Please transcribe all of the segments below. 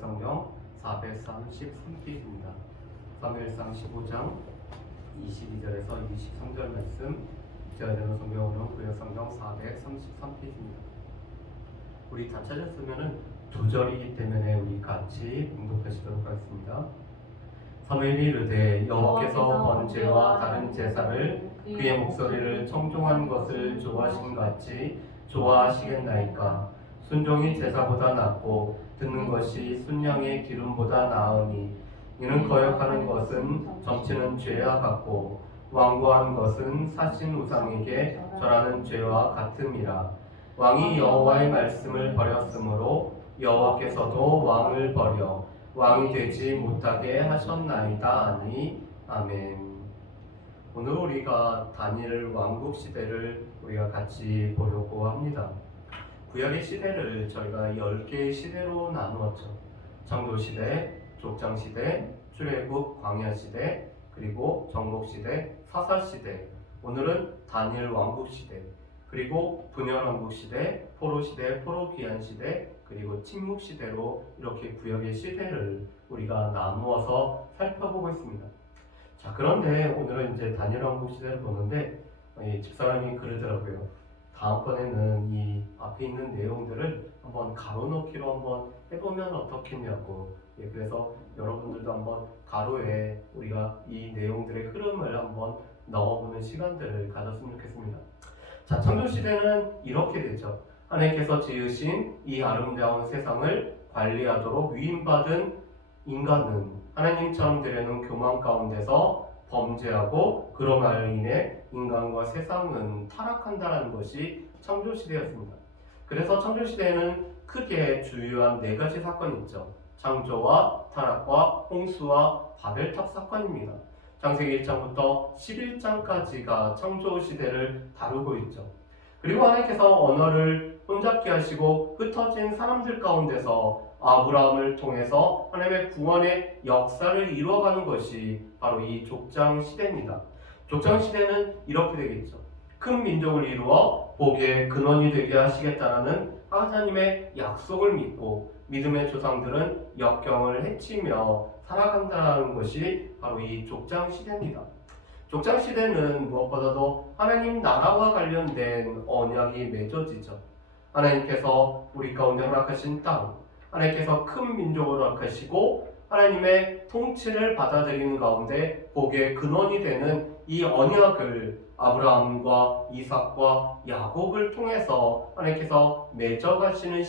구약성경 433페이지입니다. 사무엘상 15장 22절에서 23절 말씀, 제가 되는 성경으로는 구약성경 433페이지입니다. 우리 다 찾았으면 두 절이기 때문에 우리 같이 봉독하시도록 하겠습니다. 사무엘이 이르되 여호와께서 번제와 다른 제사를 그의 목소리를 청종한 것을 좋아하신 같이 좋아하시겠나이까. 순종이 제사보다 낫고 듣는 것이 순양의 기름보다 나으니 이는 거역하는 것은 점치는 죄와 같고 완고한 것은 사신 우상에게 절하는 죄와 같음이라. 왕이 여호와의 말씀을 버렸으므로 여호와께서도 왕을 버려 왕이 되지 못하게 하셨나이다 하니. 아멘. 오늘 우리가 다니엘 왕국 시대를 우리가 같이 보려고 합니다. 구약의 시대를 저희가 10개의 시대로 나누었죠. 창조시대, 족장시대, 출애굽 광야시대, 그리고 정복시대, 사사시대, 오늘은 다니엘 왕국시대, 그리고 분열왕국시대, 포로시대, 포로귀환시대, 그리고 침묵시대로 이렇게 구약의 시대를 우리가 나누어서 살펴보고 있습니다. 자, 그런데 오늘은 이제 다니엘 왕국시대를 보는데 집사람이 그러더라고요. 다음번에는 이 앞에 있는 내용들을 한번 가로놓기로 한번 해보면 어떻겠냐고. 그래서 여러분들도 한번 가로에 우리가 이 내용들의 흐름을 한번 넣어보는 시간들을 가졌으면 좋겠습니다. 자, 창조시대는 이렇게 되죠. 하나님께서 지으신 이 아름다운 세상을 관리하도록 위임받은 인간은 하나님처럼 되려는 교만 가운데서 범죄하고 그로 말로 인해 인간과 세상은 타락한다는 것이 창조시대였습니다. 그래서 창조시대에는 크게 주요한 4가지 사건이 있죠. 창조와 타락과 홍수와 바벨탑 사건입니다. 창세기 1장부터 11장까지가 창조시대를 다루고 있죠. 그리고 하나님께서 언어를 혼잡게 하시고 흩어진 사람들 가운데서 아브라함을 통해서 하나님의 구원의 역사를 이루어가는 것이 바로 이 족장시대입니다. 족장시대는 이렇게 되겠죠. 큰 민족을 이루어 복의 근원이 되게 하시겠다는 하나님의 약속을 믿고 믿음의 조상들은 역경을 헤치며 살아간다는 것이 바로 이 족장시대입니다. 족장시대는 무엇보다도 하나님 나라와 관련된 언약이 맺어지죠. 하나님께서 우리 가운데 허락하신 땅, 하나님께서 큰 민족을 허락하시고 하나님의 통치를 받아들이는 가운데 복의 근원이 되는 이 언약을 아브라함과 이삭과 야곱을 통해서 하나님께서 맺어가시는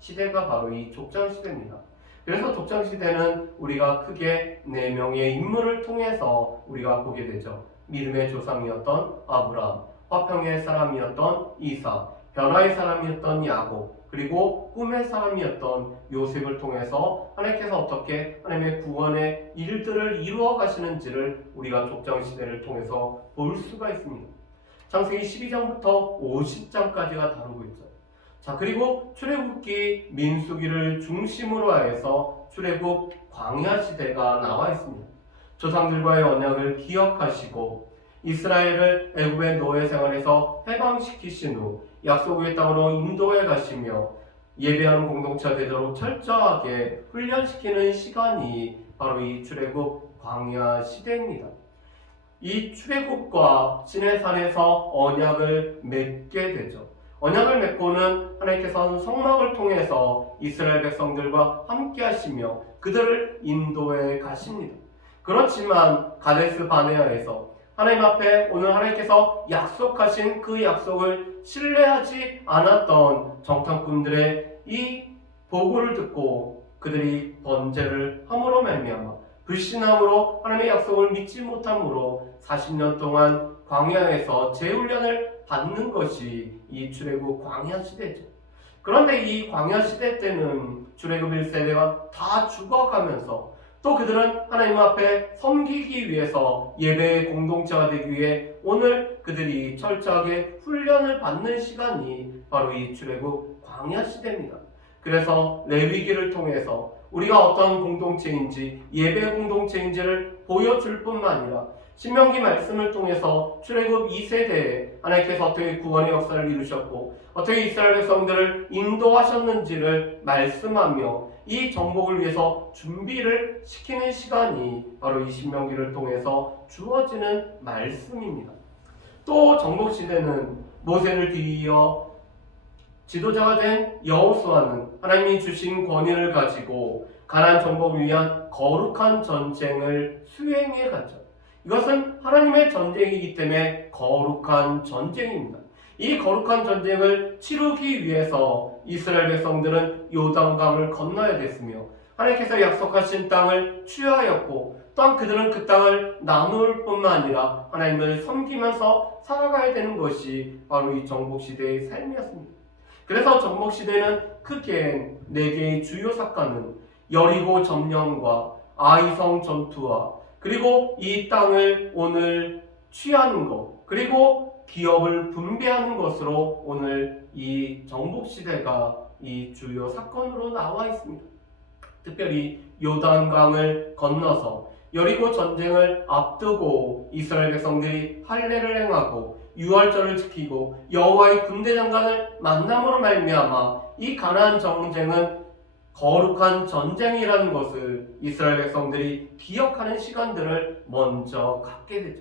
시대가 바로 이 족장시대입니다. 그래서 족장시대는 우리가 크게 4명의 인물을 통해서 우리가 보게 되죠. 믿음의 조상이었던 아브라함, 화평의 사람이었던 이삭, 변화의 사람이었던 야곱, 그리고 꿈의 사람이었던 요셉을 통해서 하나님께서 어떻게 하나님의 구원의 일들을 이루어 가시는지를 우리가 족장시대를 통해서 볼 수가 있습니다. 창세기 12장부터 50장까지가 다루고 있죠. 자, 그리고 출애굽기, 민수기를 중심으로 해서 출애굽 광야시대가 나와 있습니다. 조상들과의 언약을 기억하시고 이스라엘을 애굽의 노예 생활에서 해방시키신 후 약속의 땅으로 인도해 가시며 예배하는 공동체가 되도록 철저하게 훈련시키는 시간이 바로 이 출애굽 광야 시대입니다. 이 출애굽과 시내산에서 언약을 맺게 되죠. 언약을 맺고는 하나님께서는 성막을 통해서 이스라엘 백성들과 함께 하시며 그들을 인도해 가십니다. 그렇지만 가데스 바네아에서 하나님 앞에 오늘 하나님께서 약속하신 그 약속을 신뢰하지 않았던 정탐꾼들의 이 보고를 듣고 그들이 번제를 함으로 말미암아 불신함으로 하나님의 약속을 믿지 못함으로 40년 동안 광야에서 재훈련을 받는 것이 이 출애굽 광야 시대죠. 그런데 이 광야 시대 때는 출애굽 1세대가 다 죽어가면서 또 그들은 하나님 앞에 섬기기 위해서 예배의 공동체가 되기 위해 오늘 그들이 철저하게 훈련을 받는 시간이 바로 이 출애굽 광야 시대입니다. 그래서 레위기를 통해서 우리가 어떤 공동체인지 예배 공동체인지를 보여줄 뿐만 아니라 신명기 말씀을 통해서 출애굽 2세대에 하나님께서 어떻게 구원의 역사를 이루셨고 어떻게 이스라엘 백성들을 인도하셨는지를 말씀하며 이 정복을 위해서 준비를 시키는 시간이 바로 이 신명기를 통해서 주어지는 말씀입니다. 또 정복시대는 모세를 뒤이어 지도자가 된 여호수아는 하나님이 주신 권위를 가지고 가나안 정복을 위한 거룩한 전쟁을 수행해 갔죠. 이것은 하나님의 전쟁이기 때문에 거룩한 전쟁입니다. 이 거룩한 전쟁을 치르기 위해서 이스라엘 백성들은 요단강을 건너야 됐으며 하나님께서 약속하신 땅을 취하였고 또한 그들은 그 땅을 나눌 뿐만 아니라 하나님을 섬기면서 살아가야 되는 것이 바로 이 정복시대의 삶이었습니다. 그래서 정복시대는 크게 4개의 주요 사건은 여리고 점령과 아이성 전투와 그리고 이 땅을 오늘 취하는 것, 그리고 기업을 분배하는 것으로 오늘 이 정복시대가 이 주요 사건으로 나와 있습니다. 특별히 요단강을 건너서 여리고 전쟁을 앞두고 이스라엘 백성들이 할례를 행하고 유월절을 지키고 여호와의 군대 장관을 만남으로 말미암아 이 가나안 전쟁은 거룩한 전쟁이라는 것을 이스라엘 백성들이 기억하는 시간들을 먼저 갖게 되죠.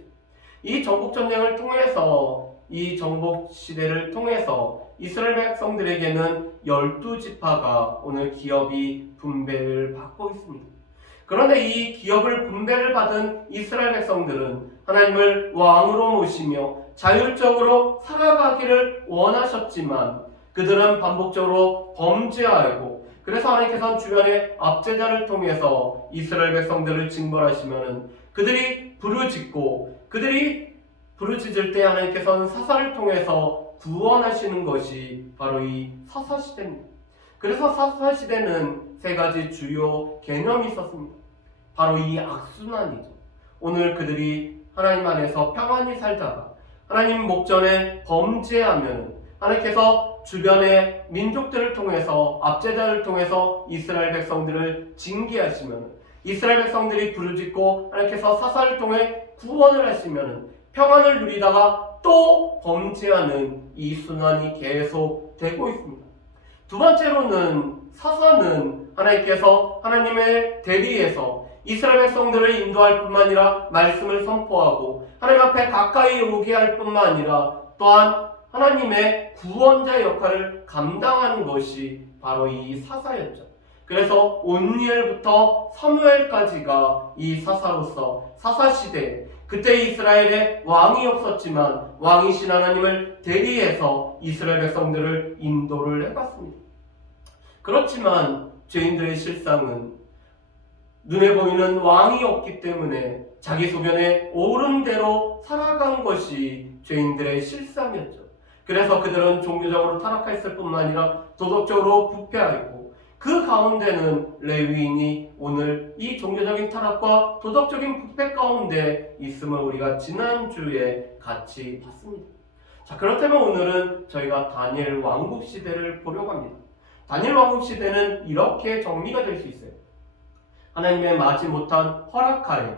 이 정복전쟁을 통해서 이 정복시대를 통해서 이스라엘 백성들에게는 12지파가 오늘 기업이 분배를 받고 있습니다. 그런데 이 기업을 분배를 받은 이스라엘 백성들은 하나님을 왕으로 모시며 자율적으로 살아가기를 원하셨지만 그들은 반복적으로 범죄하고 그래서 하나님께서는 주변의 압제자를 통해서 이스라엘 백성들을 징벌하시면 그들이 부르짖고 그들이 부르짖을 때 하나님께서는 사사를 통해서 구원하시는 것이 바로 이 사사시대입니다. 그래서 사사시대는 3가지 주요 개념이 있었습니다. 바로 이 악순환이죠. 오늘 그들이 하나님 안에서 평안히 살다가 하나님 목전에 범죄하면 하나님께서 주변의 민족들을 통해서 압제자를 통해서 이스라엘 백성들을 징계하시면 이스라엘 백성들이 부르짖고 하나님께서 사사를 통해 구원을 하시면 평안을 누리다가 또 범죄하는 이 순환이 계속되고 있습니다. 두 번째로는 사사는 하나님께서 하나님의 대리에서 이스라엘 백성들을 인도할 뿐만 아니라 말씀을 선포하고 하나님 앞에 가까이 오게 할 뿐만 아니라 또한 하나님의 구원자 역할을 감당하는 것이 바로 이 사사였죠. 그래서 온니엘부터 사무엘까지가 이 사사로서 사사시대, 그때 이스라엘에 왕이 없었지만 왕이신 하나님을 대리해서 이스라엘 백성들을 인도를 해갔습니다. 그렇지만 죄인들의 실상은 눈에 보이는 왕이 없기 때문에 자기 소견에 옳은 대로 살아간 것이 죄인들의 실상이었죠. 그래서 그들은 종교적으로 타락했을 뿐만 아니라 도덕적으로 부패하였고 그 가운데는 레위인이 오늘 이 종교적인 타락과 도덕적인 부패 가운데 있음을 우리가 지난주에 같이 봤습니다. 자, 그렇다면 오늘은 저희가 다니엘 왕국 시대를 보려고 합니다. 다니엘 왕국 시대는 이렇게 정리가 될 수 있어요. 하나님의 마지못한 허락하에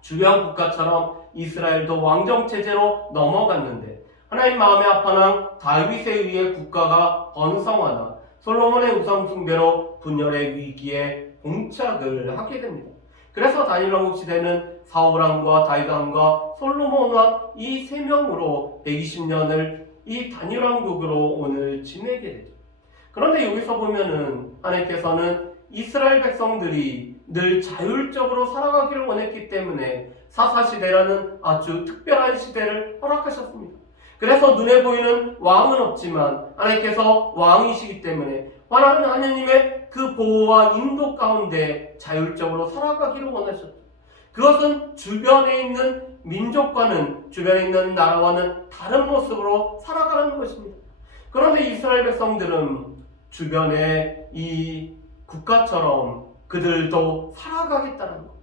주변 국가처럼 이스라엘도 왕정체제로 넘어갔는데 하나님 마음에 합한 왕 다윗에 의해 국가가 번성하나 솔로몬의 우상숭배로 분열의 위기에 봉착을 하게 됩니다. 그래서 다니엘 왕국 시대는 사울 왕과 다윗 왕과 솔로몬 왕 이 3명으로 120년을 이 다니엘 왕국으로 오늘 지내게 되죠. 그런데 여기서 보면은 하나님께서는 이스라엘 백성들이 늘 자율적으로 살아가기를 원했기 때문에 사사시대라는 아주 특별한 시대를 허락하셨습니다. 그래서 눈에 보이는 왕은 없지만 하나님께서 왕이시기 때문에 하나님의 그 보호와 인도 가운데 자율적으로 살아가기를 원하셨죠. 그것은 주변에 있는 민족과는 주변에 있는 나라와는 다른 모습으로 살아가는 것입니다. 그런데 이스라엘 백성들은 주변에 이 국가처럼 그들도 살아가겠다는 것.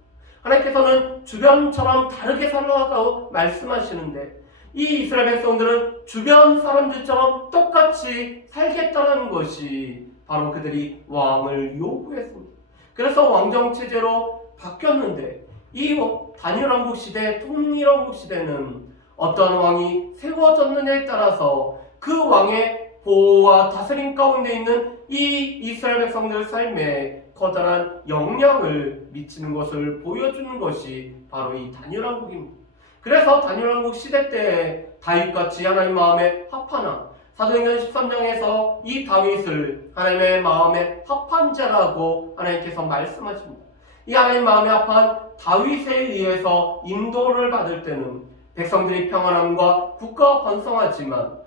하나님께서는 주변처럼 다르게 살아가라고 말씀하시는데 이 이스라엘 백성들은 주변 사람들처럼 똑같이 살겠다는 것이 바로 그들이 왕을 요구했습니다. 그래서 왕정체제로 바뀌었는데 이 단일왕국 시대, 통일왕국 시대는 어떠한 왕이 세워졌느냐에 따라서 그 왕의 보호와 다스림 가운데 있는 이 이스라엘 백성들 삶에 커다란 영향을 미치는 것을 보여주는 것이 바로 이 단일왕국입니다. 그래서 단일왕국 시대 때 다윗같이 하나님 마음에 합하나, 사도행전 13장에서 이 다윗을 하나님의 마음에 합한 자라고 하나님께서 말씀하십니다. 이 하나님 마음에 합한 다윗에 의해서 인도를 받을 때는 백성들이 평안함과 국가가 번성하지만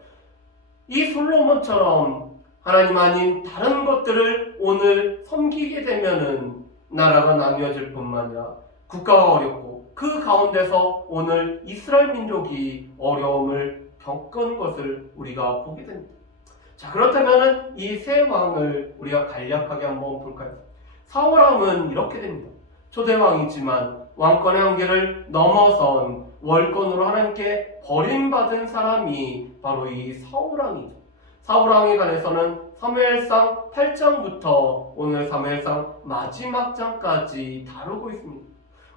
이 솔로몬처럼 하나님 아닌 다른 것들을 오늘 섬기게 되면은 나라가 나뉘어질 뿐만 아니라 국가가 어렵고 그 가운데서 오늘 이스라엘 민족이 어려움을 겪은 것을 우리가 보게 됩니다. 자, 그렇다면은 이 세 왕을 우리가 간략하게 한번 볼까요? 사울왕은 이렇게 됩니다. 초대왕이지만 왕권의 한계를 넘어선 월권으로 하나님께 버림받은 사람이 바로 이 사울왕이죠. 사울왕에 관해서는 사무엘상 8장부터 오늘 사무엘상 마지막 장까지 다루고 있습니다.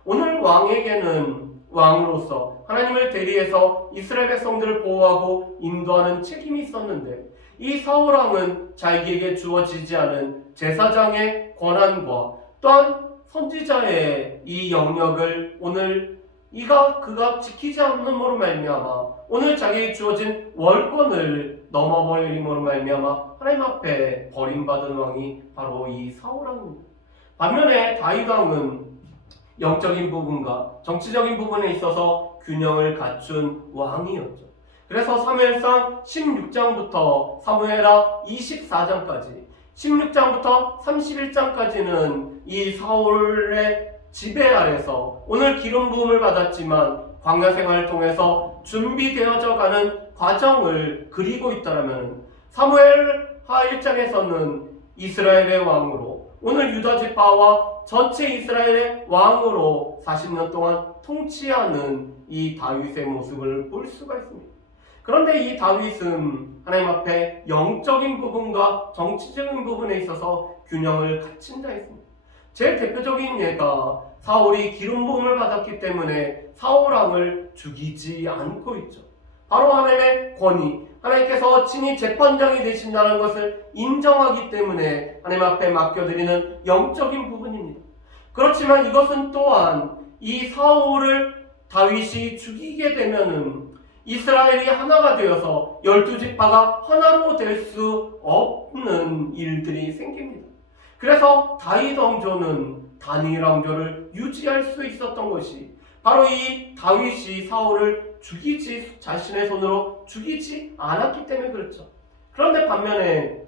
오늘 왕에게는 왕으로서 하나님을 대리해서 이스라엘 백성들을 보호하고 인도하는 책임이 있었는데, 이 사울왕은 자기에게 주어지지 않은 제사장의 권한과 또한 선지자의 이 영역을 오늘 그가 지키지 않음으로 말미암아 오늘 자기에게 주어진 월권을 넘어버림으로 말미암아 하나님 앞에 버림받은 왕이 바로 이 사울왕입니다. 반면에 다윗 왕은 영적인 부분과 정치적인 부분에 있어서 균형을 갖춘 왕이었죠. 그래서 사무엘상 16장부터 사무엘하 24장까지 16장부터 31장까지는 이 사울의 지배 아래서 오늘 기름 부음을 받았지만 광야 생활을 통해서 준비되어져 가는 과정을 그리고 있다라면, 사무엘하 1장에서는 이스라엘의 왕으로 오늘 유다 지파와 전체 이스라엘의 왕으로 40년 동안 통치하는 이 다윗의 모습을 볼 수가 있습니다. 그런데 이 다윗은 하나님 앞에 영적인 부분과 정치적인 부분에 있어서 균형을 갖춘 자였습니다. 제일 대표적인 예가 사울이 기름 부음을 받았기 때문에 사울왕을 죽이지 않고 있죠. 바로 하나님의 권위, 하나님께서 친히 재판장이 되신다는 것을 인정하기 때문에 하나님 앞에 맡겨드리는 영적인 부분입니다. 그렇지만 이것은 또한 이 사울을 다윗이 죽이게 되면은 이스라엘이 하나가 되어서 12지파가 하나로 될 수 없는 일들이 생깁니다. 그래서 다윗 왕조는 단일 왕조를 유지할 수 있었던 것이 바로 이 다윗이 사울을 자신의 손으로 죽이지 않았기 때문에 그렇죠. 그런데 반면에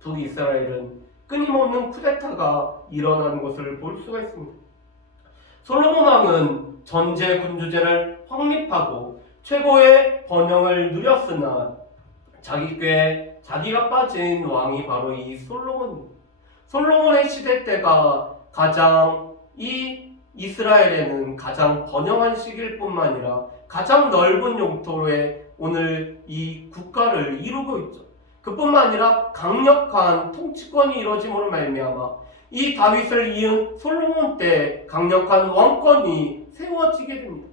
북이스라엘은 끊임없는 쿠데타가 일어나는 것을 볼 수가 있습니다. 솔로몬 왕은 전제 군주제를 확립하고 최고의 번영을 누렸으나 자기 꾀에 자기가 빠진 왕이 바로 이 솔로몬입니다. 솔로몬의 시대 때가 가장 이스라엘에는 가장 번영한 시기일 뿐만 아니라 가장 넓은 영토에 오늘 이 국가를 이루고 있죠. 그뿐만 아니라 강력한 통치권이 이루어짐으로 말미암아 이 다윗을 이은 솔로몬 때 강력한 왕권이 세워지게 됩니다.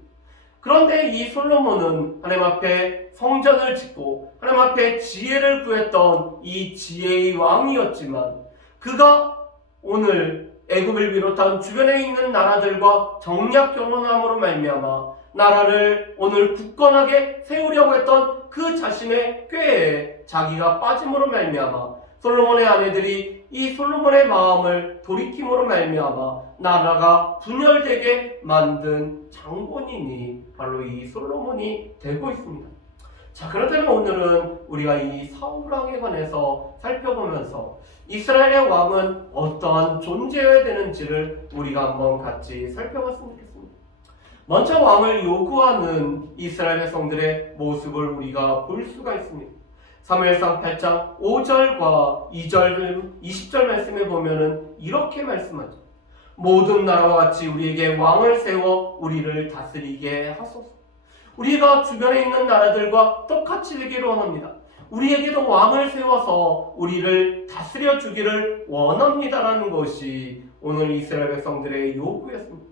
그런데 이 솔로몬은 하나님 앞에 성전을 짓고 하나님 앞에 지혜를 구했던 이 지혜의 왕이었지만, 그가 오늘 애굽을 비롯한 주변에 있는 나라들과 정략 결혼함으로 말미암아 나라를 오늘 굳건하게 세우려고 했던 그 자신의 꾀에 자기가 빠짐으로 말미암아 솔로몬의 아내들이 이 솔로몬의 마음을 돌이킴으로 말미암아 나라가 분열되게 만든 장본인이 바로 이 솔로몬이 되고 있습니다. 자, 그렇다면 오늘은 우리가 이 사울왕에 관해서 살펴보면서 이스라엘의 왕은 어떠한 존재여야 되는지를 우리가 한번 같이 살펴봤으면 좋겠습니다. 먼저 왕을 요구하는 이스라엘 백성들의 모습을 우리가 볼 수가 있습니다. 사무엘상 8장 5절과 2절, 20절 말씀에 보면은 이렇게 말씀하죠. 모든 나라와 같이 우리에게 왕을 세워 우리를 다스리게 하소서. 우리가 주변에 있는 나라들과 똑같이 되기를 원합니다. 우리에게도 왕을 세워서 우리를 다스려 주기를 원합니다라는 것이 오늘 이스라엘 백성들의 요구였습니다.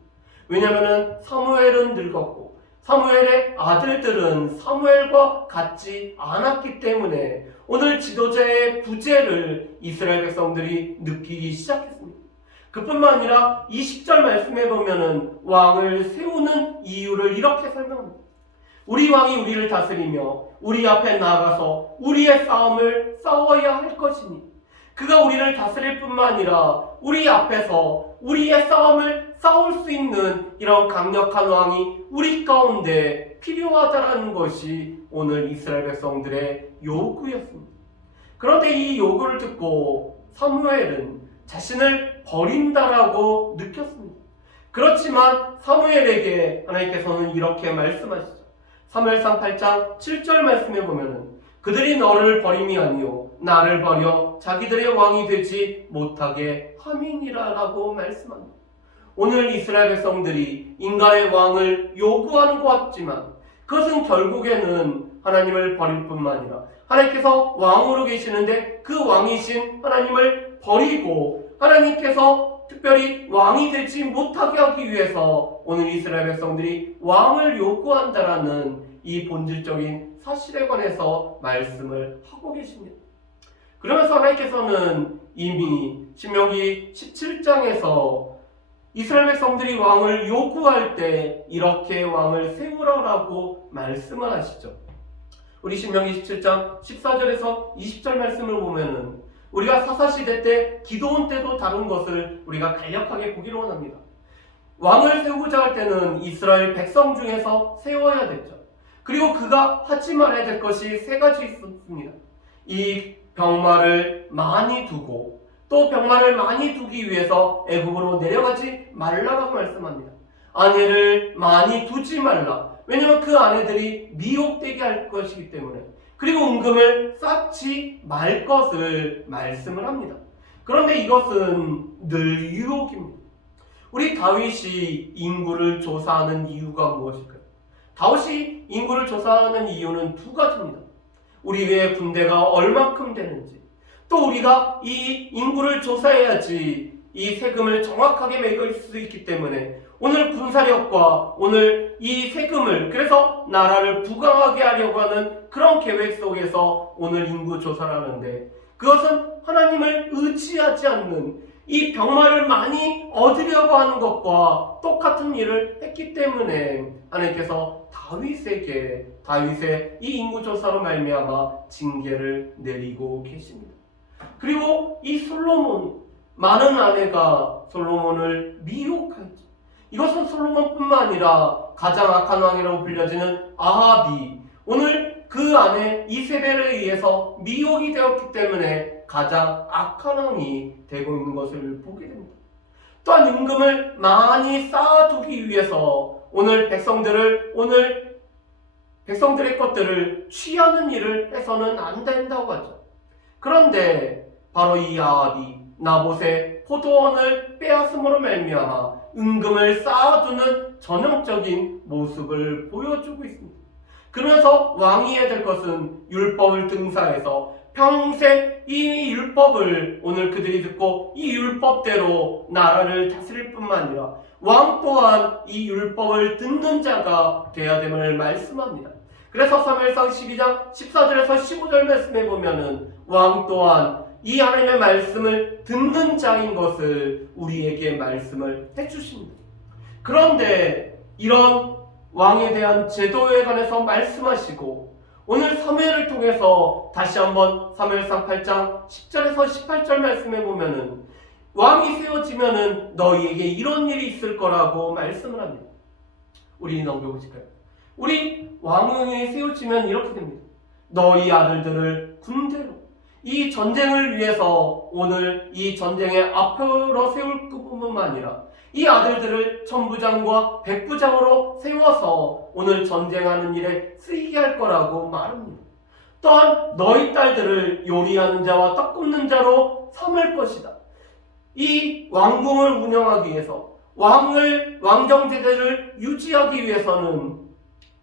왜냐하면 사무엘은 늙었고 사무엘의 아들들은 사무엘과 같지 않았기 때문에 오늘 지도자의 부재를 이스라엘 백성들이 느끼기 시작했습니다. 그뿐만 아니라 20절 말씀에 보면은 왕을 세우는 이유를 이렇게 설명합니다. 우리 왕이 우리를 다스리며 우리 앞에 나아가서 우리의 싸움을 싸워야 할 것이니 그가 우리를 다스릴 뿐만 아니라 우리 앞에서 우리의 싸움을 싸울 수 있는 이런 강력한 왕이 우리 가운데 필요하다는 것이 오늘 이스라엘 백성들의 요구였습니다. 그런데 이 요구를 듣고 사무엘은 자신을 버린다라고 느꼈습니다. 그렇지만 사무엘에게 하나님께서는 이렇게 말씀하시죠. 사무엘상 8장 7절 말씀에 보면은 그들이 너를 버림이 아니요 나를 버려 자기들의 왕이 되지 못하게 함이니라 라고 말씀합니다. 오늘 이스라엘 백성들이 인간의 왕을 요구하는 것 같지만 그것은 결국에는 하나님을 버릴 뿐만 아니라 하나님께서 왕으로 계시는데 그 왕이신 하나님을 버리고 하나님께서 특별히 왕이 되지 못하게 하기 위해서 오늘 이스라엘 백성들이 왕을 요구한다라는 이 본질적인 사실에 관해서 말씀을 하고 계십니다. 그러면서 하나님께서는 이미 신명기 17장에서 이스라엘 백성들이 왕을 요구할 때 이렇게 왕을 세우라라고 말씀을 하시죠. 우리 신명기 17장 14절에서 20절 말씀을 보면은 우리가 사사시대 때 기도원 때도 다룬 것을 우리가 간략하게 보기로 원합니다. 왕을 세우고자 할 때는 이스라엘 백성 중에서 세워야 됐죠. 그리고 그가 하지 말아야 될 것이 세 가지 있었습니다. 이 병마를 많이 두고 또 병마를 많이 두기 위해서 애굽으로 내려가지 말라고 말씀합니다. 아내를 많이 두지 말라. 왜냐하면 그 아내들이 미혹되게 할 것이기 때문에. 그리고 은금을 쌓지 말 것을 말씀을 합니다. 그런데 이것은 늘 유혹입니다. 우리 다윗이 인구를 조사하는 이유가 무엇일까요? 다윗이 인구를 조사하는 이유는 두 가지입니다. 우리의 군대가 얼마큼 되는지, 또 우리가 이 인구를 조사해야지 이 세금을 정확하게 매길 수 있기 때문에 오늘 군사력과 오늘 이 세금을 그래서 나라를 부강하게 하려고 하는 그런 계획 속에서 오늘 인구 조사를 하는데 그것은 하나님을 의지하지 않는 이 병마를 많이 얻으려고 하는 것과 똑같은 일을 했기 때문에 하나님께서 다윗의 이 인구조사로 말미암아 징계를 내리고 계십니다. 그리고 이 솔로몬, 많은 아내가 솔로몬을 미혹하였죠. 이것은 솔로몬뿐만 아니라 가장 악한 왕이라고 불려지는 아합이 오늘 그 아내 이세벨에 의해서 미혹이 되었기 때문에 가장 악한 왕이 되고 있는 것을 보게 됩니다. 또한 임금을 많이 쌓아두기 위해서 오늘 백성들의 것들을 취하는 일을 해서는 안 된다고 하죠. 그런데 바로 이 아합이 나봇의 포도원을 빼앗음으로 말미암아 은금을 쌓아두는 전형적인 모습을 보여주고 있습니다. 그러면서 왕이 해야 될 것은 율법을 등사해서 평생 이 율법을 오늘 그들이 듣고 이 율법대로 나라를 다스릴 뿐만 아니라 왕 또한 이 율법을 듣는 자가 되어야 됨을 말씀합니다. 그래서 사무엘상 12장 14절에서 15절 말씀에 보면은 왕 또한 이 하나님의 말씀을 듣는 자인 것을 우리에게 말씀을 해주십니다. 그런데 이런 왕에 대한 제도에 관해서 말씀하시고 오늘 사무엘을 통해서 다시 한번 사무엘상 8장 10절에서 18절 말씀에 보면은 왕이 세워지면은 너희에게 이런 일이 있을 거라고 말씀을 합니다. 우리 넘겨보실까요? 우리 왕이 세워지면 이렇게 됩니다. 너희 아들들을 군대로 이 전쟁을 위해서 오늘 이 전쟁의 앞으로 세울 뿐만 아니라 이 아들들을 천부장과 백부장으로 세워서 오늘 전쟁하는 일에 쓰이게 할 거라고 말합니다. 또한 너희 딸들을 요리하는 자와 떡 굽는 자로 삼을 것이다. 이 왕궁을 운영하기 위해서 왕정제대를 유지하기 위해서는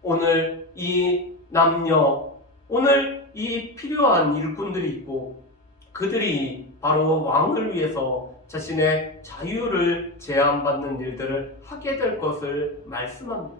오늘 이 남녀 오늘 이 필요한 일꾼들이 있고 그들이 바로 왕을 위해서 자신의 자유를 제한받는 일들을 하게 될 것을 말씀합니다.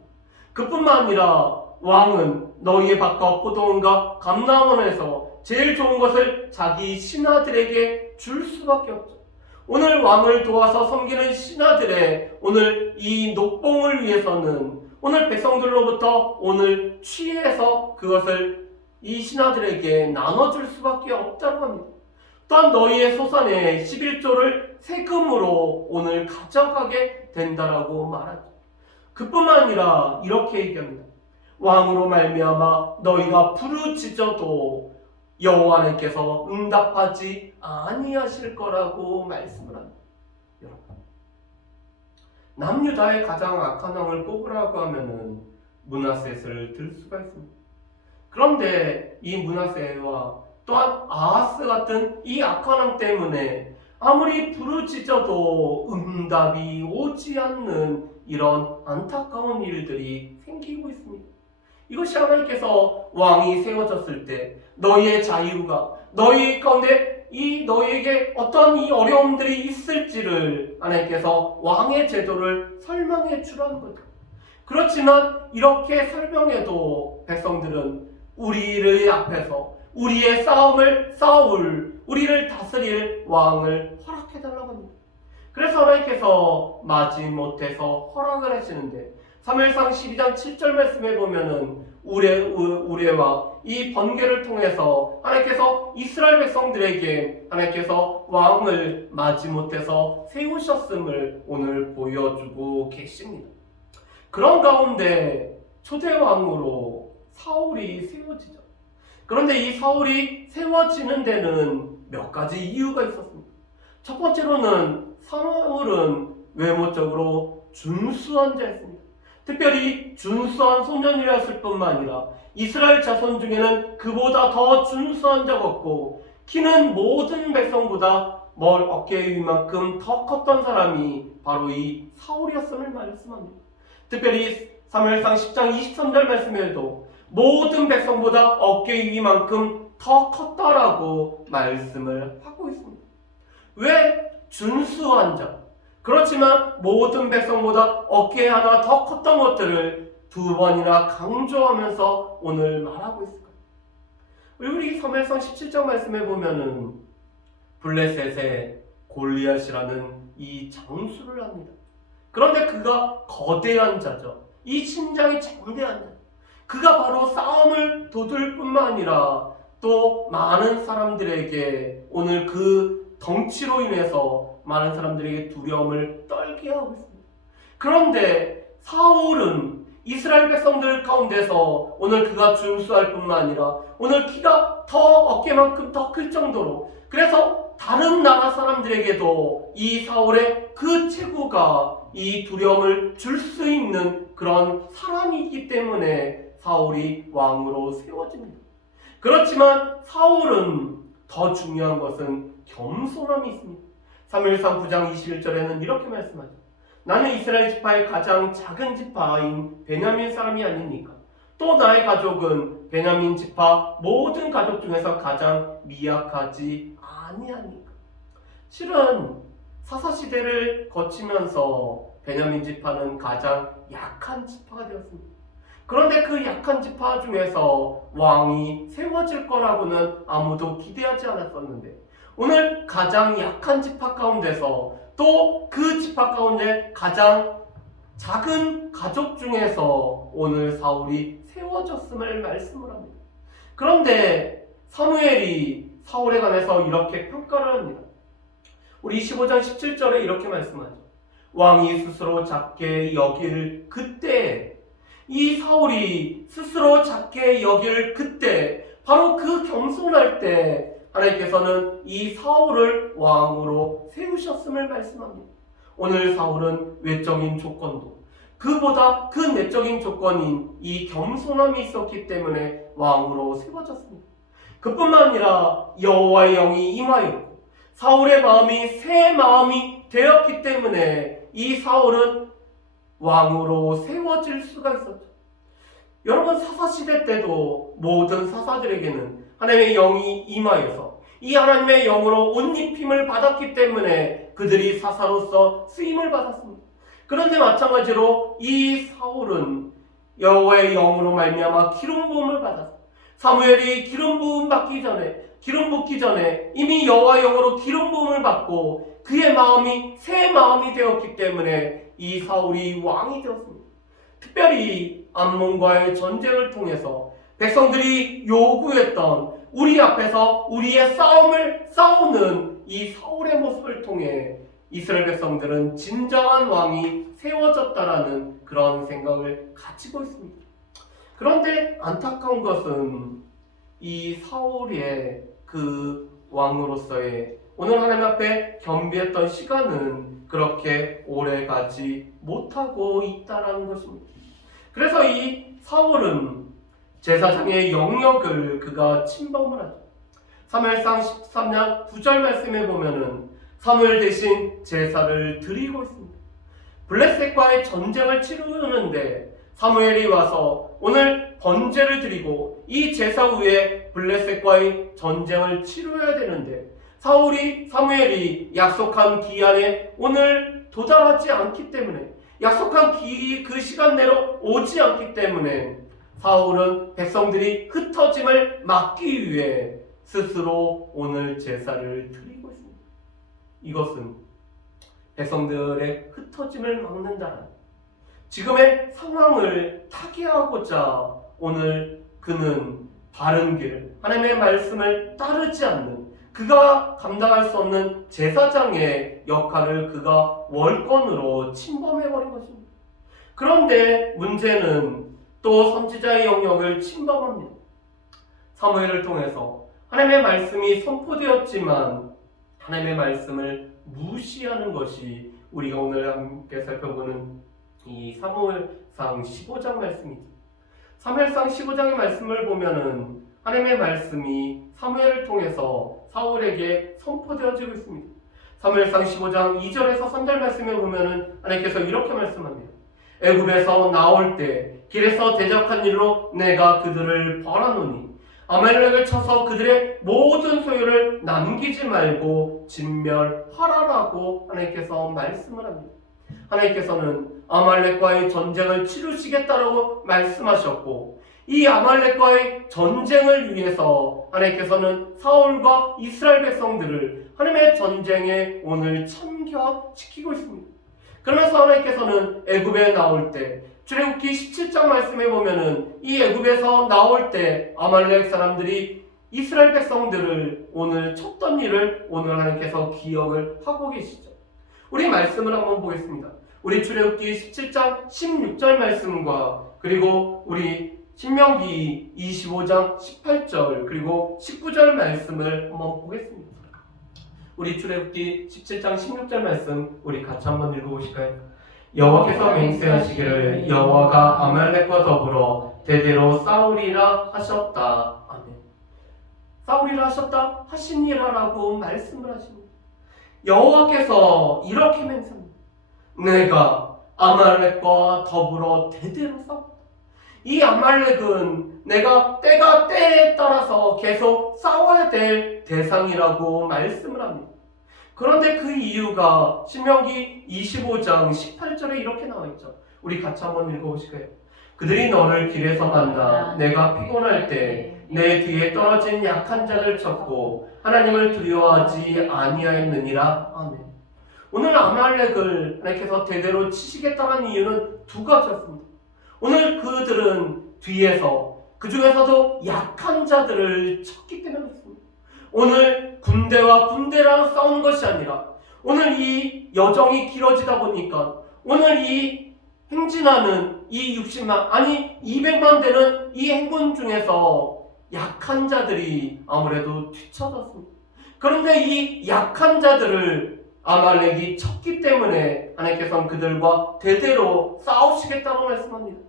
그뿐만 아니라 왕은 너희의 밭과 포도원과 감람원에서 제일 좋은 것을 자기 신하들에게 줄 수밖에 없죠. 오늘 왕을 도와서 섬기는 신하들의 오늘 이 녹봉을 위해서는 오늘 백성들로부터 오늘 취해서 그것을 이 신하들에게 나눠줄 수밖에 없다고 합니다. 또한 너희의 소산의 11조를 세금으로 오늘 가져가게 된다라고 말하죠. 그뿐만 아니라 이렇게 얘기합니다. 왕으로 말미암아 너희가 부르짖어도 여호와께서 응답하지 아니하실 거라고 말씀을 합니다. 여러분, 남유다의 가장 악한 왕을 꼽으라고 하면은 므낫셋을 들 수가 있습니다. 그런데 이 므낫셋과 또한 아하스 같은 이 악한 왕 때문에 아무리 부르짖어도 응답이 오지 않는 이런 안타까운 일들이 생기고 있습니다. 이것이 하나님께서 왕이 세워졌을 때 너희의 자유가 너희 가운데 이 너희에게 어떤 이 어려움들이 있을지를 하나님께서 왕의 제도를 설명해 주라는 거죠. 그렇지만 이렇게 설명해도 백성들은 우리를 앞에서 우리의 싸움을 싸울 우리를 다스릴 왕을 허락해달라고 합니다. 그래서 하나님께서 마지못해서 허락을 하시는데 사무엘상 12장 7절 말씀에 보면은 우레와 이 번개를 통해서 하나님께서 이스라엘 백성들에게 하나님께서 왕을 마지못해서 세우셨음을 오늘 보여주고 계십니다. 그런 가운데 초대왕으로 사울이 세워지죠. 그런데 이 사울이 세워지는 데는 몇 가지 이유가 있었습니다. 첫 번째로는 사울은 외모적으로 준수한 자였습니다. 특별히 준수한 소년이었을 뿐만 아니라 이스라엘 자손 중에는 그보다 더 준수한 자가 없고 키는 모든 백성보다 어깨 위만큼 더 컸던 사람이 바로 이 사울이었음을 말씀합니다. 특별히 사무엘상 10장 23절 말씀에도 모든 백성보다 어깨 위만큼 더 컸다라고 말씀을 하고 있습니다. 왜 준수한 자? 그렇지만 모든 백성보다 어깨 하나 더 컸던 것들을 두 번이나 강조하면서 오늘 말하고 있을까요? 우리 사무엘상 17장 말씀에 보면은 블레셋의 골리앗이라는 이 장수를 합니다. 그런데 그가 거대한 자죠. 이 신장이 장대한 자. 그가 바로 싸움을 도둘 뿐만 아니라 또 많은 사람들에게 오늘 그 덩치로 인해서 많은 사람들에게 두려움을 떨게 하고 있습니다. 그런데 사울은 이스라엘 백성들 가운데서 오늘 그가 준수할 뿐만 아니라 오늘 키가 더 어깨만큼 더 클 정도로 그래서 다른 나라 사람들에게도 이 사울의 그 체구가 이 두려움을 줄 수 있는 그런 사람이기 때문에 사울이 왕으로 세워집니다. 그렇지만 사울은 더 중요한 것은 겸손함이 있습니다. 사무엘상 9장 21절에는 이렇게 말씀하죠. 나는 이스라엘 지파의 가장 작은 지파인 베냐민 사람이 아닙니까? 또 나의 가족은 베냐민 지파 모든 가족 중에서 가장 미약하지 아니하니까. 실은 사사시대를 거치면서 베냐민 지파는 가장 약한 지파가 되었습니다. 그런데 그 약한 지파 중에서 왕이 세워질 거라고는 아무도 기대하지 않았었는데 오늘 가장 약한 지파 가운데서 또 그 지파 가운데 가장 작은 가족 중에서 오늘 사울이 세워졌음을 말씀을 합니다. 그런데 사무엘이 사울에 관해서 이렇게 평가를 합니다. 우리 15장 17절에 이렇게 말씀하죠. 왕이 스스로 작게 여길 그때 이 사울이 스스로 작게 여길 그때 바로 그 겸손할 때 하나님께서는 이 사울을 왕으로 세우셨음을 말씀합니다. 오늘 사울은 외적인 조건도 그보다 그 내적인 조건인 이 겸손함이 있었기 때문에 왕으로 세워졌습니다. 그뿐만 아니라 여호와의 영이 임하였고 사울의 마음이 새 마음이 되었기 때문에 이 사울은 왕으로 세워질 수가 있었죠. 여러분 사사시대 때도 모든 사사들에게는 하나님의 영이 임하여서 이 하나님의 영으로 옷 입힘을 받았기 때문에 그들이 사사로서 쓰임을 받았습니다. 그런데 마찬가지로 이 사울은 여호와의 영으로 말미암아 기름 부음을 받았습니다. 사무엘이 기름 부음 받기 전에, 기름 붓기 전에 이미 여호와의 영으로 기름 부음을 받고 그의 마음이 새 마음이 되었기 때문에 이 사울이 왕이 되었습니다. 특별히 암몬과의 전쟁을 통해서 백성들이 요구했던 우리 앞에서 우리의 싸움을 싸우는 이 사울의 모습을 통해 이스라엘 백성들은 진정한 왕이 세워졌다라는 그런 생각을 가지고 있습니다. 그런데 안타까운 것은 이 사울의 그 왕으로서의 오늘 하나님 앞에 겸비했던 시간은 그렇게 오래 가지 못하고 있다라는 것입니다. 그래서 이 사울은 제사장의 영역을 그가 침범을 하죠. 사무엘상 13장 9절 말씀에 보면은 사무엘 대신 제사를 드리고 있습니다. 블레셋과의 전쟁을 치르는데 사무엘이 와서 오늘 번제를 드리고 이 제사 후에 블레셋과의 전쟁을 치러야 되는데 사무엘이 약속한 기한에 오늘 도달하지 않기 때문에 약속한 그 시간 내로 오지 않기 때문에 사울은 백성들이 흩어짐을 막기 위해 스스로 오늘 제사를 드리고 있습니다. 이것은 백성들의 흩어짐을 막는다는 지금의 상황을 타개하고자 오늘 그는 바른 길, 하나님의 말씀을 따르지 않는 그가 감당할 수 없는 제사장의 역할을 그가 월권으로 침범해버린 것입니다. 그런데 문제는 또 선지자의 영역을 침범합니다. 사무엘을 통해서 하나님의 말씀이 선포되었지만 하나님의 말씀을 무시하는 것이 우리가 오늘 함께 살펴보는 이 사무엘상 15장 말씀이죠. 사무엘상 15장의 말씀을 보면은 하나님의 말씀이 사무엘을 통해서 사울에게 선포되어지고 있습니다. 사무엘상 15장 2절에서 3절 말씀에 보면은 하나님께서 이렇게 말씀합니다. 애굽에서 나올 때 길에서 대적한 일로 내가 그들을 벌하노니 아말렉을 쳐서 그들의 모든 소유를 남기지 말고 진멸하라라고 하나님께서 말씀을 합니다. 하나님께서는 아말렉과의 전쟁을 치르시겠다라고 말씀하셨고 이 아말렉과의 전쟁을 위해서 하나님께서는 사울과 이스라엘 백성들을 하나님의 전쟁에 오늘 참여시키고 있습니다. 그러면서 하나님께서는 애굽에 나올 때 출애굽기 17장 말씀에 보면은 이 애굽에서 나올 때 아말렉 사람들이 이스라엘 백성들을 오늘 쳤던 일을 오늘 하나님께서 기억을 하고 계시죠. 우리 말씀을 한번 보겠습니다. 우리 출애굽기 17장 16절 말씀과 그리고 우리 신명기 25장 18절 그리고 19절 말씀을 한번 보겠습니다. 우리 출애굽기 17장 16절 말씀 우리 같이 한번 읽어보실까요? 여호와께서 맹세하시기를 여호와가 아말렉과 더불어 대대로 싸우리라 하셨다. 아멘. 싸우리라 하셨다 하시니라라고 말씀을 하십니다. 여호와께서 이렇게 맹세합니다. 내가 아말렉과 더불어 대대로 싸웠다. 이 아말렉은 내가 때가 때에 따라서 계속 싸워야 될 대상이라고 말씀을 합니다. 그런데 그 이유가 신명기 25장 18절에 이렇게 나와 있죠. 우리 같이 한번 읽어보실까요? 그들이 너를 길에서 만나 내가 피곤할 때 내 뒤에 떨어진 약한 자를 쳤고 하나님을 두려워하지 아니하였느니라. 아멘. 오늘 아말렉을 하나님께서 대대로 치시겠다는 이유는 두 가지였습니다. 오늘 그들은 뒤에서 그 중에서도 약한 자들을 쳤기 때문이었습니다. 오늘 군대와 군대랑 싸우는 것이 아니라 오늘 이 여정이 길어지다 보니까 오늘 이 행진하는 이 60만 아니 200만 되는 이 행군 중에서 약한 자들이 아무래도 뒤쳐졌습니다. 그런데 이 약한 자들을 아말렉이 쳤기 때문에 하나님께서는 그들과 대대로 싸우시겠다고 말씀합니다.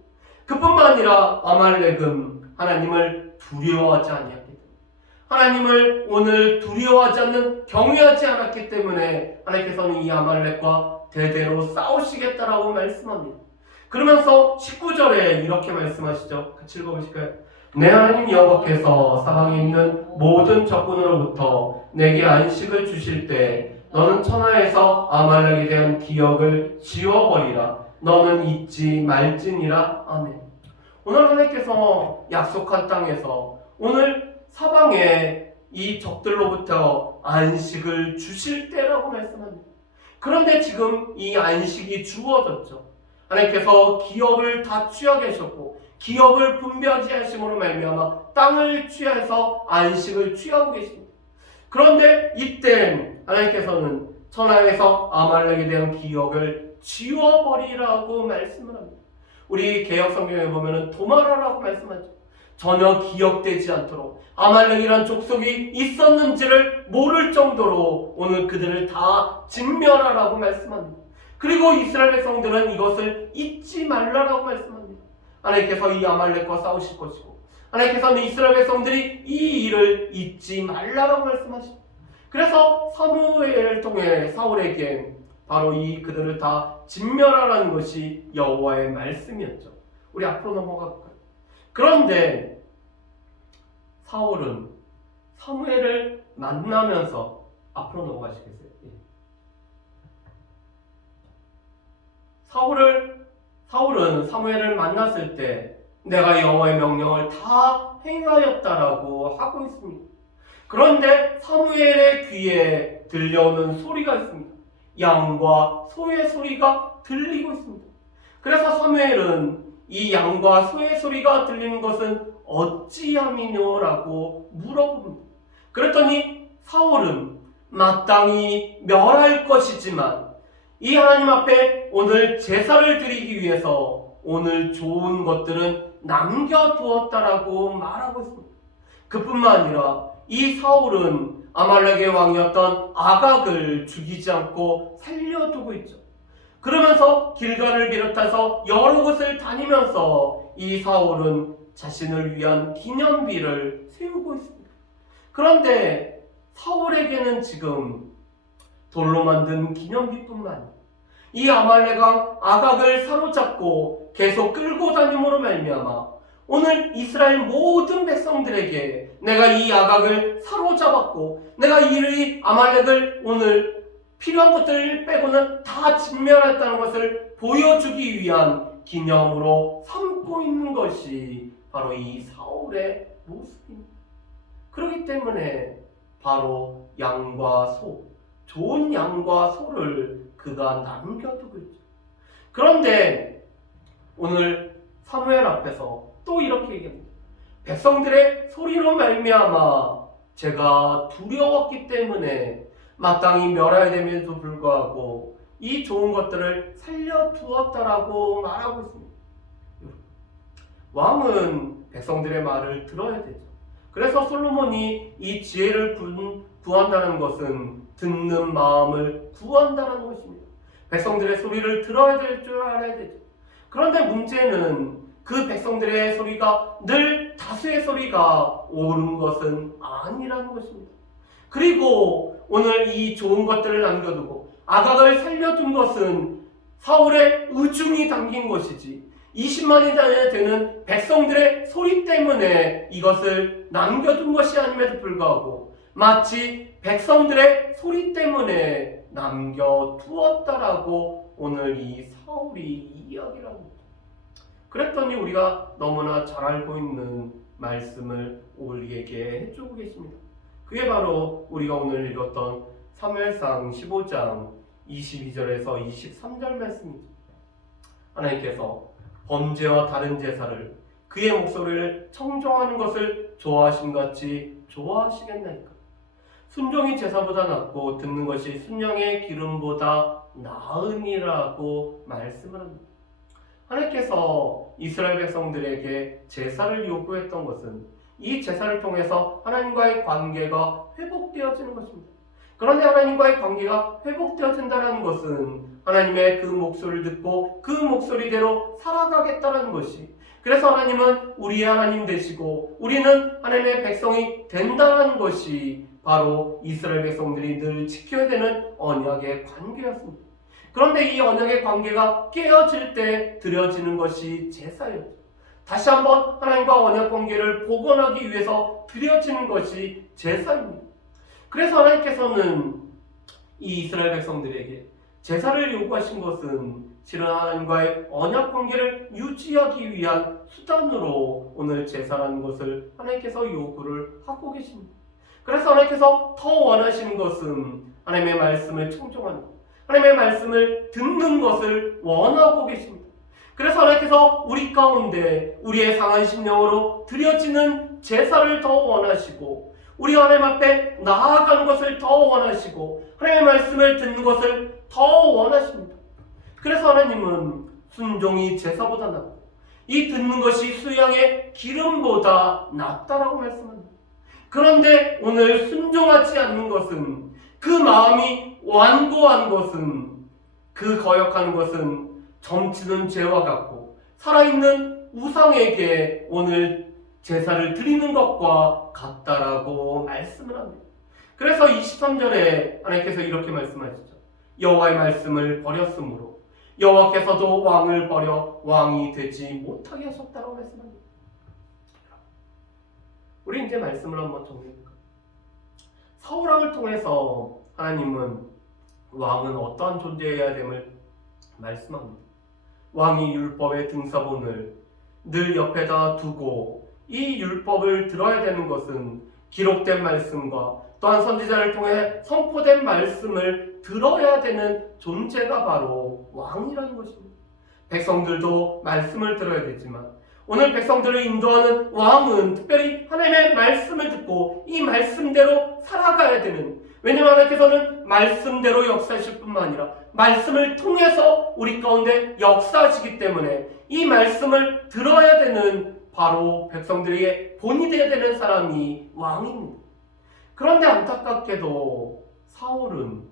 그뿐만 아니라 아말렉은 하나님을 두려워하지 아니하기 때문에 하나님을 오늘 두려워하지 않는 경외하지 않았기 때문에 하나님께서는 이 아말렉과 대대로 싸우시겠다라고 말씀합니다. 그러면서 19절에 이렇게 말씀하시죠. 같이 읽어보실까요? 내 하나님 여호와께서 사방에 있는 모든 적군으로부터 내게 안식을 주실 때 너는 천하에서 아말렉에 대한 기억을 지워버리라. 너는 잊지 말지니라. 아멘. 오늘 하나님께서 약속한 땅에서 오늘 사방에 이 적들로부터 안식을 주실 때라고 말씀합니다. 그런데 지금 이 안식이 주어졌죠. 하나님께서 기업을 다 취하게 하셨고 기업을 분배하지 하심으로 말미암아 땅을 취해서 안식을 취하고 계십니다. 그런데 이때 하나님께서는 천하에서 아말렉에 대한 기억을 지워버리라고 말씀을 합니다. 우리 개역 성경에 보면은 도마라라고 말씀하죠. 전혀 기억되지 않도록 아말렉이란 족속이 있었는지를 모를 정도로 오늘 그들을 다 진멸하라고 말씀합니다. 그리고 이스라엘 백성들은 이것을 잊지 말라라고 말씀합니다. 하나님께서 이 아말렉과 싸우실 것이고 하나님께서는 이스라엘 백성들이 이 일을 잊지 말라라고 말씀하십니다. 그래서 사무엘을 통해 사울에게 바로 이 그들을 다 진멸하라는 것이 여호와의 말씀이었죠. 우리 앞으로 넘어가 볼까요? 그런데 사울은 사무엘을 만나면서 앞으로 넘어가시겠어요? 사울은 사무엘을 만났을 때 내가 여호와의 명령을 다 행하였다라고 하고 있습니다. 그런데 사무엘의 귀에 들려오는 소리가 있습니다. 양과 소의 소리가 들리고 있습니다. 그래서 사무엘은 이 양과 소의 소리가 들리는 것은 어찌함이뇨라고 물어봅니다. 그랬더니 사울은 마땅히 멸할 것이지만 이 하나님 앞에 오늘 제사를 드리기 위해서 오늘 좋은 것들은 남겨두었다라고 말하고 있습니다. 그뿐만 아니라 이 사울은 아말렉의 왕이었던 아각을 죽이지 않고 살려두고 있죠. 그러면서 길갈을 비롯해서 여러 곳을 다니면서 이 사울은 자신을 위한 기념비를 세우고 있습니다. 그런데 사울에게는 지금 돌로 만든 기념비뿐만 이 아말렉 왕 아각을 사로잡고 계속 끌고 다님으로 말미암아 오늘 이스라엘 모든 백성들에게 내가 이 아각을 사로잡았고 내가 이 아말렉을 오늘 필요한 것들 빼고는 다 진멸했다는 것을 보여주기 위한 기념으로 삼고 있는 것이 바로 이 사울의 모습입니다. 그렇기 때문에 바로 양과 소, 좋은 양과 소를 그가 남겨두고 있죠. 그런데 오늘 사무엘 앞에서 또 이렇게 얘기합니다. 백성들의 소리로 말미암아 제가 두려웠기 때문에 마땅히 멸해야 됨에도 불구하고 이 좋은 것들을 살려두었다라고 말하고 있습니다. 왕은 백성들의 말을 들어야 되죠. 그래서 솔로몬이 이 지혜를 구한다는 것은 듣는 마음을 구한다는 것입니다. 백성들의 소리를 들어야 될 줄 알아야 되죠. 그런데 문제는 그 백성들의 소리가 늘 다수의 소리가 옳은 것은 아니라는 것입니다. 그리고 오늘 이 좋은 것들을 남겨두고 아각을 살려둔 것은 사울의 의중이 담긴 것이지 20만이 되는 백성들의 소리 때문에 이것을 남겨둔 것이 아님에도 불구하고 마치 백성들의 소리 때문에 남겨두었다라고 오늘 이 사울이 이야기를 합니다. 그랬더니 우리가 너무나 잘 알고 있는 말씀을 우리에게 해주고 계십니다. 그게 바로 우리가 오늘 읽었던 사무엘상 15장 22절에서 23절 말씀이죠. 하나님께서 번제와 다른 제사를 그의 목소리를 청종하는 것을 좋아하심같이 좋아하시겠나이까. 순종이 제사보다 낫고 듣는 것이 순양의 기름보다 나으니라고 말씀을 합니다. 하나님께서 이스라엘 백성들에게 제사를 요구했던 것은 이 제사를 통해서 하나님과의 관계가 회복되어지는 것입니다. 그런데 하나님과의 관계가 회복되어진다는 것은 하나님의 그 목소리를 듣고 그 목소리대로 살아가겠다는 것이, 그래서 하나님은 우리의 하나님 되시고 우리는 하나님의 백성이 된다는 것이 바로 이스라엘 백성들이 늘 지켜야 되는 언약의 관계였습니다. 그런데 이 언약의 관계가 깨어질 때 드려지는 것이 제사였죠. 다시 한번 하나님과 언약 관계를 복원하기 위해서 드려지는 것이 제사입니다. 그래서 하나님께서는 이 이스라엘 백성들에게 제사를 요구하신 것은 실은 하나님과의 언약 관계를 유지하기 위한 수단으로 오늘 제사라는 것을 하나님께서 요구를 하고 계십니다. 그래서 하나님께서 더 원하시는 것은 하나님의 말씀을 청종하는 것, 하나님의 말씀을 듣는 것을 원하고 계십니다. 그래서 하나님께서 우리 가운데 우리의 상한 심령으로 드려지는 제사를 더 원하시고, 우리가 하나님 앞에 나아가는 것을 더 원하시고, 하나님의 말씀을 듣는 것을 더 원하십니다. 그래서 하나님은 순종이 제사보다 낫고 이 듣는 것이 수양의 기름보다 낫다라고 말씀합니다. 그런데 오늘 순종하지 않는 것은, 그 마음이 완고한 것은, 그 거역하는 것은 점치는 죄와 같고 살아있는 우상에게 오늘 제사를 드리는 것과 같다라고 말씀을 합니다. 그래서 23절에 하나님께서 이렇게 말씀하시죠. 여호와의 말씀을 버렸으므로 여호와께서도 왕을 버려 왕이 되지 못하게 하셨다고 말씀합니다. 우리 이제 말씀을 한번 정리해볼까요? 사울왕을 통해서 하나님은 왕은 어떠한 존재여야 됨을 말씀합니다. 왕이 율법의 등사본을 늘 옆에다 두고 이 율법을 들어야 되는 것은 기록된 말씀과 또한 선지자를 통해 선포된 말씀을 들어야 되는 존재가 바로 왕이라는 것입니다. 백성들도 말씀을 들어야 되지만 오늘 백성들을 인도하는 왕은 특별히 하나님의 말씀을 듣고 이 말씀대로 살아가야 되는, 왜냐하면 하나님께서는 말씀대로 역사하실 뿐만 아니라 말씀을 통해서 우리 가운데 역사하시기 때문에 이 말씀을 들어야 되는 바로 백성들의 본이 되어야 되는 사람이 왕입니다. 그런데 안타깝게도 사울은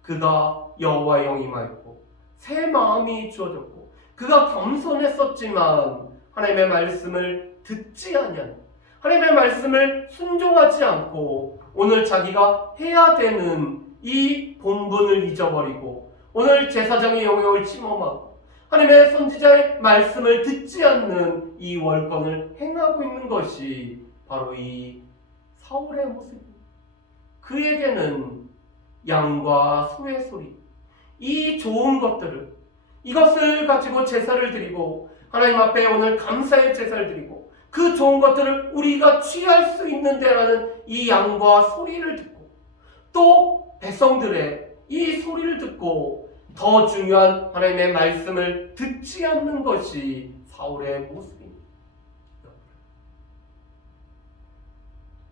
그가 여호와의 영이 임하였고 새 마음이 주어졌고 그가 겸손했었지만 하나님의 말씀을 듣지 아니하는, 하나님의 말씀을 순종하지 않고 오늘 자기가 해야 되는 이 본분을 잊어버리고 오늘 제사장의 영역을 침범하고 하나님의 선지자의 말씀을 듣지 않는 이 월권을 행하고 있는 것이 바로 이 사울의 모습입니다. 그에게는 양과 소의 소리, 이 좋은 것들을, 이것을 가지고 제사를 드리고 하나님 앞에 오늘 감사의 제사를 드리고 그 좋은 것들을 우리가 취할 수 있는데라는 이 양과 소리를 듣고 또 백성들의 이 소리를 듣고 더 중요한 하나님의 말씀을 듣지 않는 것이 사울의 모습입니다.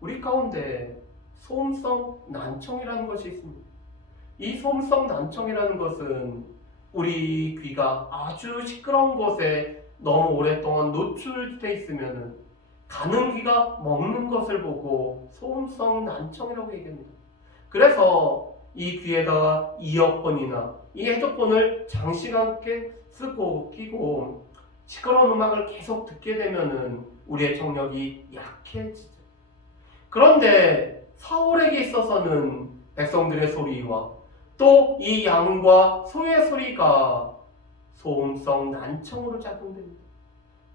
우리 가운데 소음성 난청이라는 것이 있습니다. 이 소음성 난청이라는 것은 우리 귀가 아주 시끄러운 곳에 너무 오랫동안 노출되어 있으면 가는 귀가 먹는 것을 보고 소음성 난청이라고 얘기합니다. 그래서 이 귀에다가 이어폰이나 이 헤드폰을 장시간 쓰고 끼고 시끄러운 음악을 계속 듣게 되면 우리의 청력이 약해지죠. 그런데 사울에게 있어서는 백성들의 소리와 또 이 양과 소의 소리가 소음성 난청으로 작용됩니다.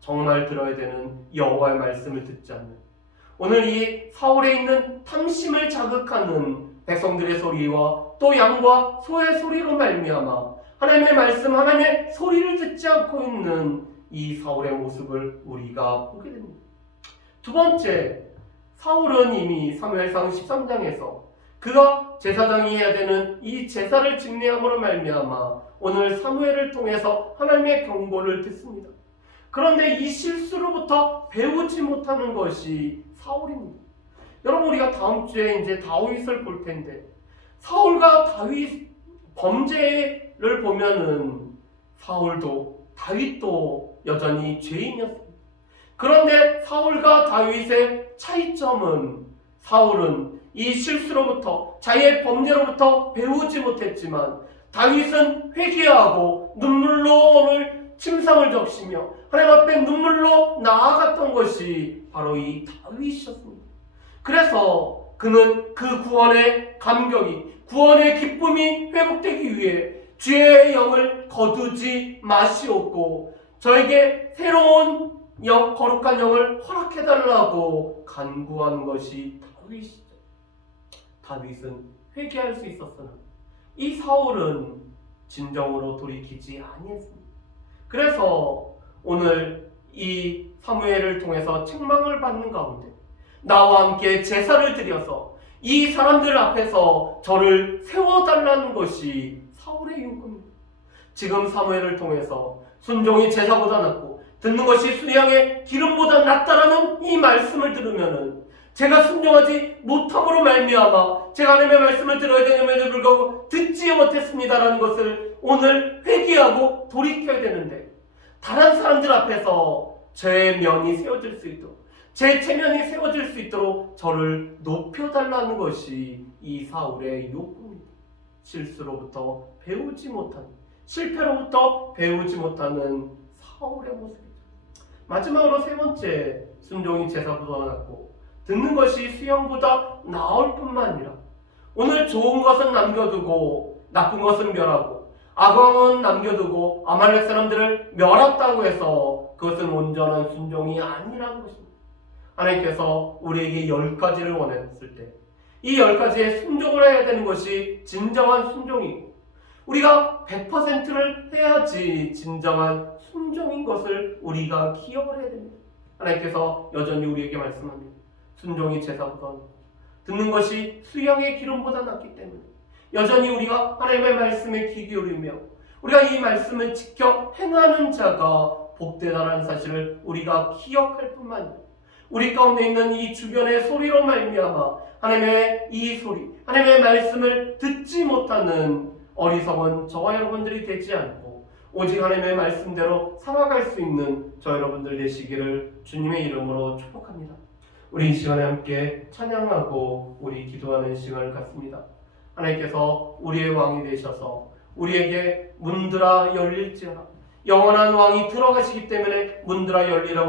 정말 들어야 되는 여호와의 말씀을 듣지 않는, 오늘 이 사울에 있는 탐심을 자극하는 백성들의 소리와 또 양과 소의 소리로 말미암아 하나님의 말씀, 하나님의 소리를 듣지 않고 있는 이 사울의 모습을 우리가 보게 됩니다. 두 번째, 사울은 이미 사무엘상 13장에서 그가 제사장이 해야 되는 이 제사를 집례함으로 말미암아 오늘 사무엘을 통해서 하나님의 경고를 듣습니다. 그런데 이 실수로부터 배우지 못하는 것이 사울입니다. 여러분, 우리가 다음 주에 이제 다윗을 볼 텐데 사울과 다윗 범죄를 보면은 사울도 다윗도 여전히 죄인이었습니다. 그런데 사울과 다윗의 차이점은 사울은 이 실수로부터 자기의 범죄로부터 배우지 못했지만 다윗은 회개하고 눈물로 오늘 침상을 적시며 하나님 앞에 눈물로 나아갔던 것이 바로 이 다윗이었습니다. 그래서 그는 그 구원의 감격이, 구원의 기쁨이 회복되기 위해 주의 영을 거두지 마시옵고 저에게 새로운 거룩한 영을 허락해달라고 간구하는 것이 다윗이죠. 다윗은 회개할 수 있었으나 이 사울은 진정으로 돌이키지 아니했습니다. 그래서 오늘 이 사무엘을 통해서 책망을 받는 가운데 나와 함께 제사를 드려서 이 사람들 앞에서 저를 세워달라는 것이 사울의 요구입니다. 지금 사무엘을 통해서 순종이 제사보다 낫고 듣는 것이 수양의 기름보다 낫다라는 이 말씀을 들으면은 제가 순종하지 못함으로 말미암아 제가 하나님의 말씀을 들어야 되는데도 불구하고 듣지 못했습니다라는 것을 오늘 회개하고 돌이켜야 되는데, 다른 사람들 앞에서 제 면이 세워질 수 있도록, 제 체면이 세워질 수 있도록 저를 높여달라는 것이 이 사울의 욕구입니다. 실수로부터 배우지 못하는, 실패로부터 배우지 못하는 사울의 모습이죠. 마지막으로 세 번째, 순종이 제사보다 낫고 듣는 것이 수양보다 나을 뿐만 아니라 오늘 좋은 것은 남겨두고 나쁜 것은 멸하고 악왕은 남겨두고 아말렉 사람들을 멸했다고 해서 그것은 온전한 순종이 아니라는 것입니다. 하나님께서 우리에게 10가지를 원했을 때 이 10가지의 순종을 해야 되는 것이 진정한 순종이고, 우리가 100%를 해야지 진정한 순종인 것을 우리가 기억을 해야 됩니다. 하나님께서 여전히 우리에게 말씀합니다. 순종이 제사보다 낫고 듣는 것이 수양의 기름보다 낫기 때문에 여전히 우리가 하나님의 말씀에 귀 기울이며 우리가 이 말씀을 지켜 행하는 자가 복되다라는 사실을 우리가 기억할 뿐만 아니라 우리 가운데 있는 이 주변의 소리로 말미암아 하나님의 이 소리, 하나님의 말씀을 듣지 못하는 어리석은 저와 여러분들이 되지 않고 오직 하나님의 말씀대로 살아갈 수 있는 저 여러분들 되시기를 주님의 이름으로 축복합니다. 우리 이 시간에 함께 찬양하고 우리 기도하는 시간을 갖습니다. 하나님께서 우리의 왕이 되셔서 우리에게 문들아 열릴지어다, 영원한 왕이 들어가시기 때문에 문들아 열리라고